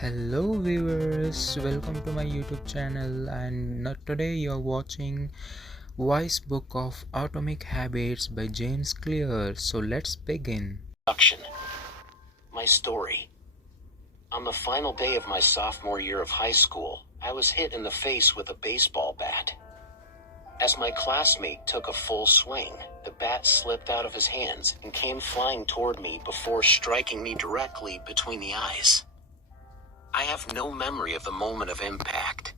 Hello viewers, welcome to my YouTube channel and today you are watching Wise Book of Atomic Habits by James Clear. So let's begin. Introduction. My story. On the final day of my sophomore year of high school, I was hit in the face with a baseball bat. As my classmate took a full swing, the bat slipped out of his hands and came flying toward me before striking me directly between the eyes. I have no memory of the moment of impact.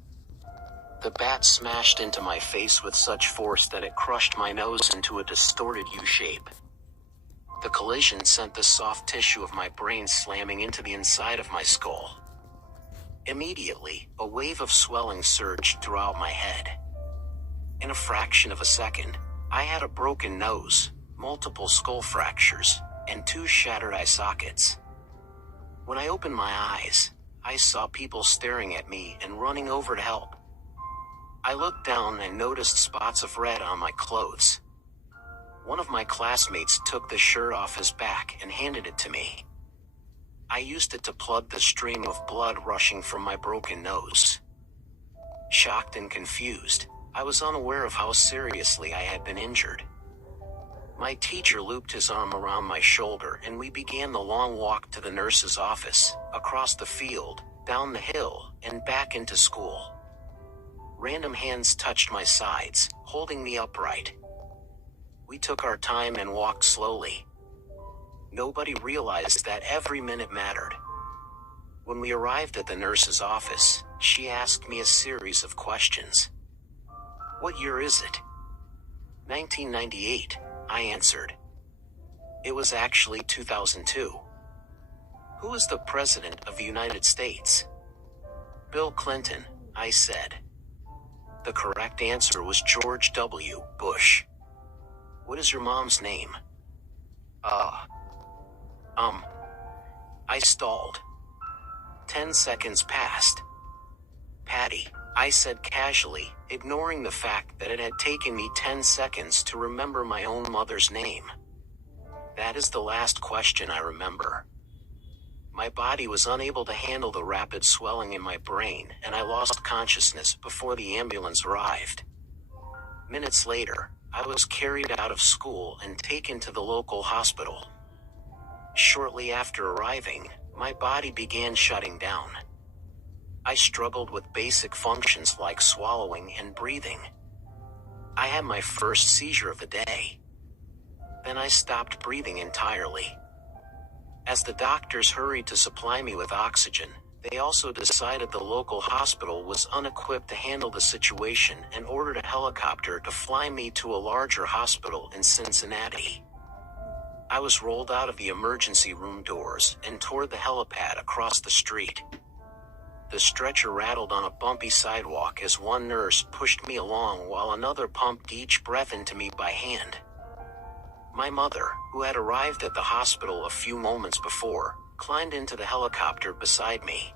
The bat smashed into my face with such force that it crushed my nose into a distorted U shape. The collision sent the soft tissue of my brain slamming into the inside of my skull. Immediately, a wave of swelling surged throughout my head. In a fraction of a second, I had a broken nose, multiple skull fractures, and 2 shattered eye sockets. When I opened my eyes, I saw people staring at me and running over to help. I looked down and noticed spots of red on my clothes. One of my classmates took the shirt off his back and handed it to me. I used it to plug the stream of blood rushing from my broken nose. Shocked and confused, I was unaware of how seriously I had been injured. My teacher looped his arm around my shoulder and we began the long walk to the nurse's office, across the field, down the hill, and back into school. Random hands touched my sides, holding me upright. We took our time and walked slowly. Nobody realized that every minute mattered. When we arrived at the nurse's office, she asked me a series of questions. "What year is it?" "1998, I answered. It was actually 2002. "Who is the President of the United States?" "Bill Clinton," I said. The correct answer was George W. Bush. "What is your mom's name?" I stalled. 10 seconds passed. "Patty," I said casually, ignoring the fact that it had taken me 10 seconds to remember my own mother's name. That is the last question I remember. My body was unable to handle the rapid swelling in my brain, and I lost consciousness before the ambulance arrived. Minutes later, I was carried out of school and taken to the local hospital. Shortly after arriving, my body began shutting down. I struggled with basic functions like swallowing and breathing. I had my first seizure of the day. Then I stopped breathing entirely. As the doctors hurried to supply me with oxygen, they also decided the local hospital was unequipped to handle the situation and ordered a helicopter to fly me to a larger hospital in Cincinnati. I was rolled out of the emergency room doors and toward the helipad across the street. The stretcher rattled on a bumpy sidewalk as one nurse pushed me along while another pumped each breath into me by hand. My mother, who had arrived at the hospital a few moments before, climbed into the helicopter beside me.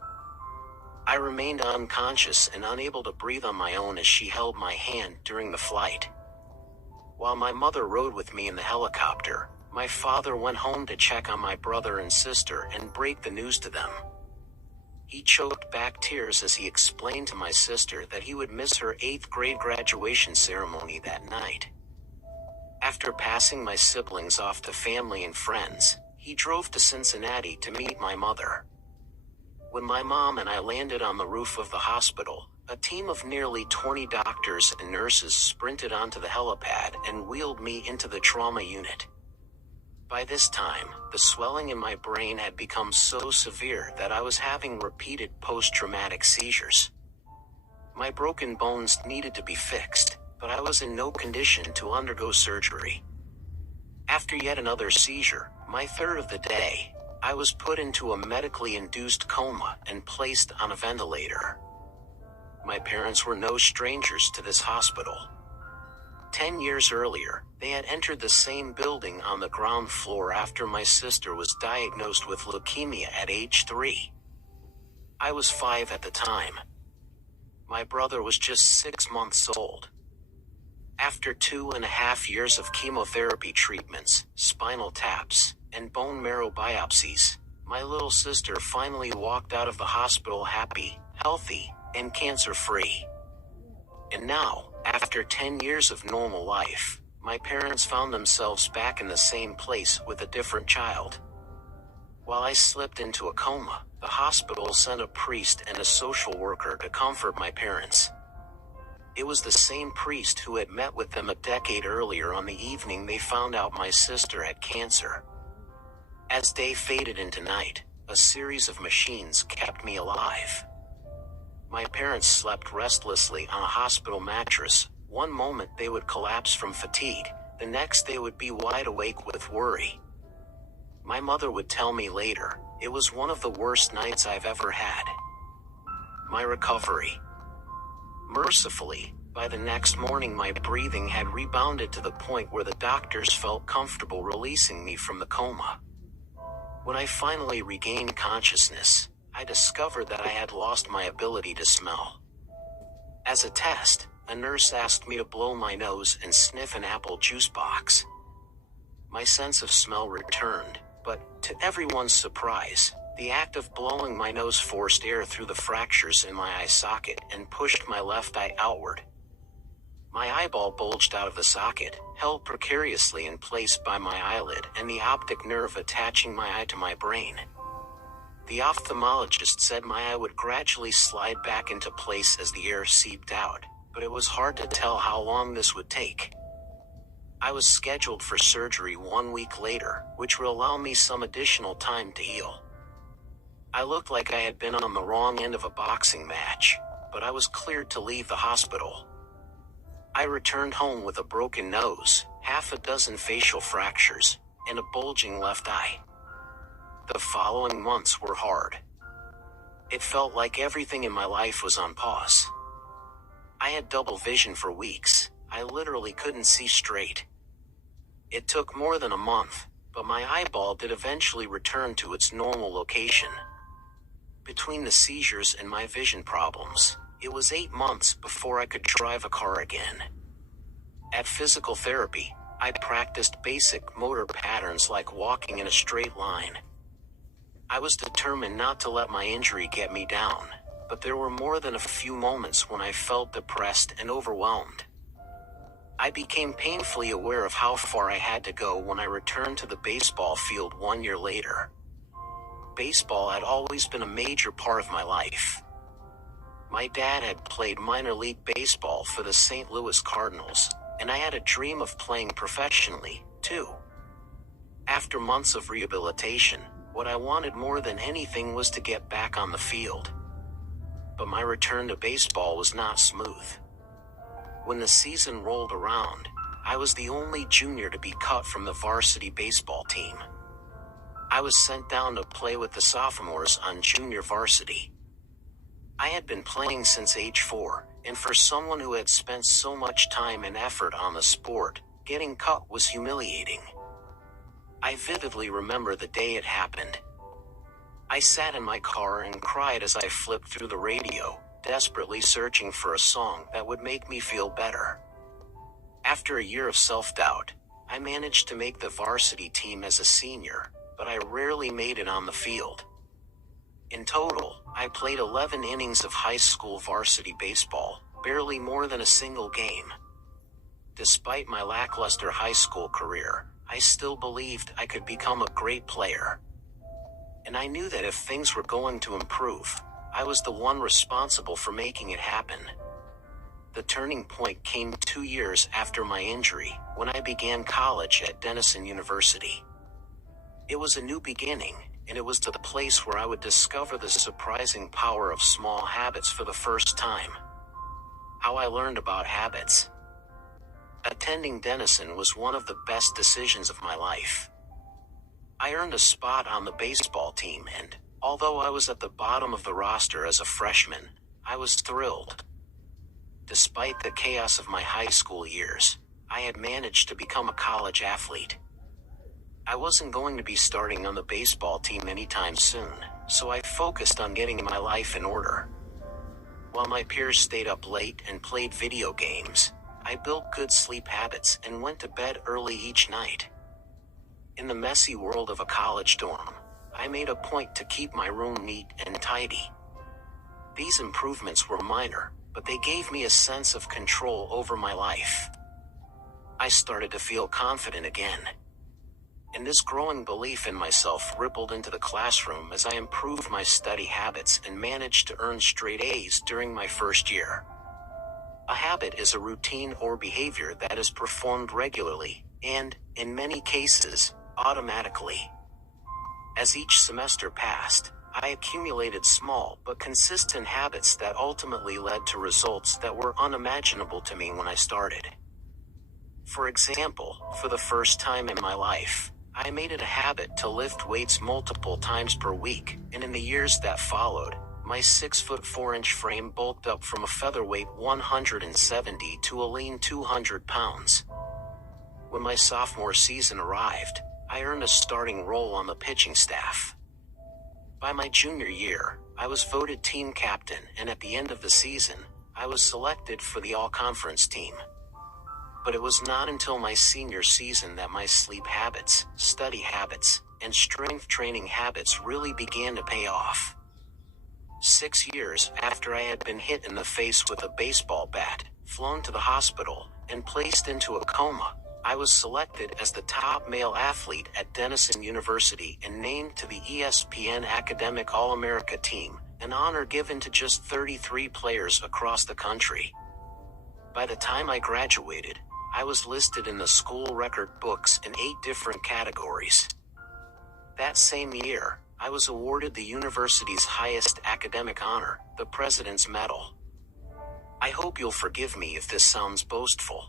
I remained unconscious and unable to breathe on my own as she held my hand during the flight. While my mother rode with me in the helicopter, my father went home to check on my brother and sister and break the news to them. He choked back tears as he explained to my sister that he would miss her 8th grade graduation ceremony that night. After passing my siblings off to family and friends, he drove to Cincinnati to meet my mother. When my mom and I landed on the roof of the hospital, a team of nearly 20 doctors and nurses sprinted onto the helipad and wheeled me into the trauma unit. By this time, the swelling in my brain had become so severe that I was having repeated post-traumatic seizures. My broken bones needed to be fixed, but I was in no condition to undergo surgery. After yet another seizure, my third of the day, I was put into a medically induced coma and placed on a ventilator. My parents were no strangers to this hospital. 10 years earlier, they had entered the same building on the ground floor after my sister was diagnosed with leukemia at age 3. I was 5 at the time. My brother was just 6 months old. After 2.5 years of chemotherapy treatments, spinal taps, and bone marrow biopsies, My little sister finally walked out of the hospital happy, healthy, and cancer-free. And now, after 10 years of normal life, my parents found themselves back in the same place with a different child. While I slipped into a coma, the hospital sent a priest and a social worker to comfort my parents. It was the same priest who had met with them a decade earlier on the evening they found out my sister had cancer. As day faded into night, a series of machines kept me alive. My parents slept restlessly on a hospital mattress. One moment they would collapse from fatigue, the next they would be wide awake with worry. My mother would tell me later, it was one of the worst nights I've ever had. My recovery. Mercifully, by the next morning my breathing had rebounded to the point where the doctors felt comfortable releasing me from the coma. When I finally regained consciousness, I discovered that I had lost my ability to smell. As a test, a nurse asked me to blow my nose and sniff an apple juice box. My sense of smell returned, but, to everyone's surprise, the act of blowing my nose forced air through the fractures in my eye socket and pushed my left eye outward. My eyeball bulged out of the socket, held precariously in place by my eyelid and the optic nerve attaching my eye to my brain. The ophthalmologist said my eye would gradually slide back into place as the air seeped out, but it was hard to tell how long this would take. I was scheduled for surgery 1 week later, which would allow me some additional time to heal. I looked like I had been on the wrong end of a boxing match, but I was cleared to leave the hospital. I returned home with a broken nose, half a dozen facial fractures, and a bulging left eye. The following months were hard. It felt like everything in my life was on pause. I had double vision for weeks. I literally couldn't see straight. It took more than a month, but my eyeball did eventually return to its normal location. Between the seizures and my vision problems, it was 8 months before I could drive a car again. At physical therapy, I practiced basic motor patterns like walking in a straight line. I was determined not to let my injury get me down, but there were more than a few moments when I felt depressed and overwhelmed. I became painfully aware of how far I had to go when I returned to the baseball field 1 year later. Baseball had always been a major part of my life. My dad had played minor league baseball for the St. Louis Cardinals, and I had a dream of playing professionally, too. After months of rehabilitation, what I wanted more than anything was to get back on the field. But my return to baseball was not smooth. When the season rolled around, I was the only junior to be cut from the varsity baseball team. I was sent down to play with the sophomores on junior varsity. I had been playing since age 4, and for someone who had spent so much time and effort on the sport, getting cut was humiliating. I vividly remember the day it happened. I sat in my car and cried as I flipped through the radio, desperately searching for a song that would make me feel better. After a year of self-doubt, I managed to make the varsity team as a senior, but I rarely made it on the field. In total, I played 11 innings of high school varsity baseball, barely more than a single game. Despite my lackluster high school career, I still believed I could become a great player. And I knew that if things were going to improve, I was the one responsible for making it happen. The turning point came 2 years after my injury, when I began college at Denison University. It was a new beginning, and it was the place where I would discover the surprising power of small habits for the first time. How I learned about habits. Attending Denison was one of the best decisions of my life. I earned a spot on the baseball team and, although I was at the bottom of the roster as a freshman, I was thrilled. Despite the chaos of my high school years, I had managed to become a college athlete. I wasn't going to be starting on the baseball team anytime soon, so I focused on getting my life in order. While my peers stayed up late and played video games, I built good sleep habits and went to bed early each night. In the messy world of a college dorm, I made a point to keep my room neat and tidy. These improvements were minor, but they gave me a sense of control over my life. I started to feel confident again. And this growing belief in myself rippled into the classroom as I improved my study habits and managed to earn straight A's during my first year. A habit is a routine or behavior that is performed regularly, and, in many cases, automatically. As each semester passed, I accumulated small but consistent habits that ultimately led to results that were unimaginable to me when I started. For example, for the first time in my life, I made it a habit to lift weights multiple times per week, and in the years that followed, my 6'4" frame bulked up from a featherweight 170 to a lean 200 pounds. When my sophomore season arrived, I earned a starting role on the pitching staff. By my junior year, I was voted team captain, and at the end of the season, I was selected for the all-conference team. But it was not until my senior season that my sleep habits, study habits, and strength training habits really began to pay off. 6 years after I had been hit in the face with a baseball bat, flown to the hospital, and placed into a coma, I was selected as the top male athlete at Denison University and named to the ESPN Academic All-America team, an honor given to just 33 players across the country. By the time I graduated, I was listed in the school record books in 8 different categories. That same year, I was awarded the university's highest academic honor, the President's Medal. I hope you'll forgive me if this sounds boastful,